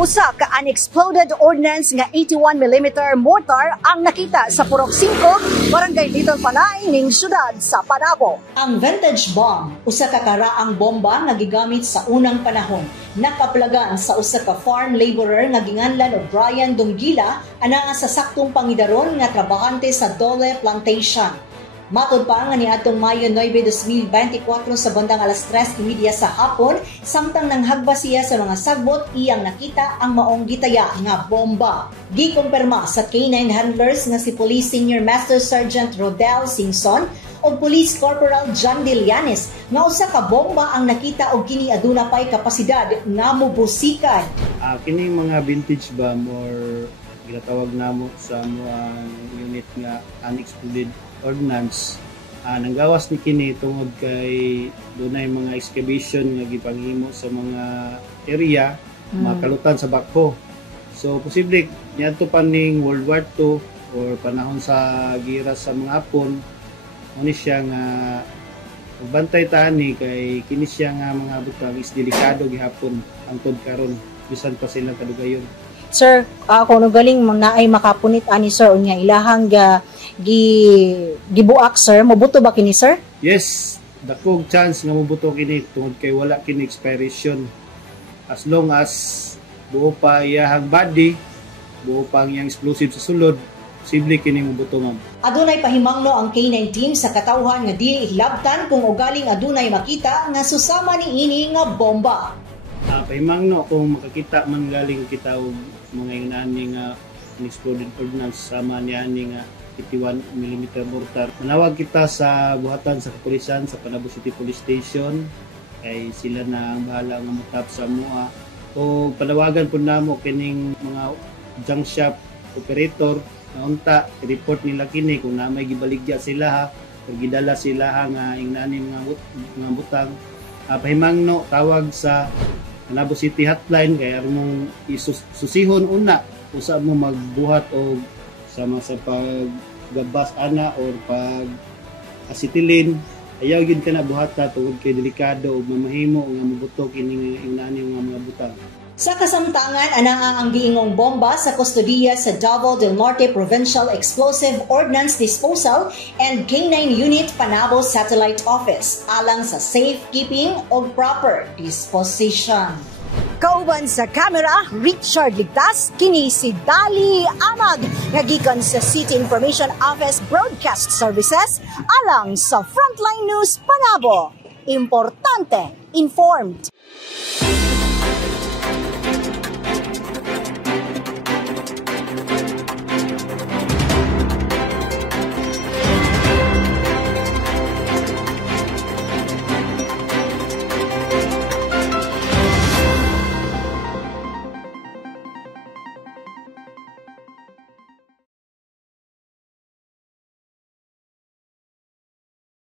Usa ka unexploded ordnance nga 81mm mortar ang nakita sa Purok 5, Barangay Little Panay ning syudad sa Panabo. Ang vintage bomb, usa ka karaang bomba nga gigamit sa unang panahon, nakaplagan sa usa ka farm laborer nga ginganlan og Brian Donggila anaa sa saktong pangidaron nga trabahante sa Dole Plantation. Matod pa nga niadtong Mayo 9, 2024 sa bandang alas 3:30 sa hapon, samtang nanghagba siya sa mga sagbot, iyang nakita ang maong gitaya nga bomba. Gikumpirma sa K9 handlers nga si Police Senior Master Sergeant Rodel Singson o Police Corporal John Dilianes nga usa ka bomba ang nakita og kini aduna pay kapasidad nga mobusikan. Kini mga vintage bomb or ginatawag namo sa mga unit nga unexploded ordnance, nanggawas ni kini tungod kay dunay mga excavation nga gipanghimo sa mga area makalutan sa bakho. So posible niadto pa ning World War II or panahon sa gira sa mga Hapon,uni siya nga bantay tani kay kini siya nga mga butang is delikado gihapon angtod karon bisan pa sila kadugayon. Sir, ako no galing naay makapunit ani sir unya ilahang gibuak sir, mobuto ba kini sir? Yes, dakog chance nga mobuto kini tungod kay wala kini expiration. As long as buo pa iyahang body, buo pa ang iyang explosive sa sulod, posible kini mobuto ma'am. Adunay pahimangno ang K9 team sa katawhan nga dili hilabtan kung ugaling adunay makita nga susama ni ini nga bomba. Pahimangno kung makakita man galing kita og mga inani nga unexploded ordnance sama niya nga 81mm mortar. Manawag kita sa buhatan sa kapulisan sa Panabo City Police Station kay sila na ang bahala nga motap sa mua o panawagan po namo kining mga junk shop operator na unta report nila kini kung na may gibaligya sila ha o gidala sila nga inani mga butang. Pahimangno tawag sa Panabo City hotline kay aron mong isusihon una usa mo magbuhat og sama sa paggabas ana or pag acetilin ayaw gyud kana buhata tungod kay delikado ug mamahimo nga mobutok ini inani nga mga butang. Sa kasamtangan, anaa ang giingong bomba sa kustodiya sa Davao del Norte Provincial Explosive Ordnance Disposal and K9 Unit Panabo Satellite Office alang sa safekeeping o proper disposition. Kauban sa kamera, Richard Ligtas, kini si Dali Amag, nagikan sa City Information Office Broadcast Services alang sa Frontline News Panabo. Importante, informed.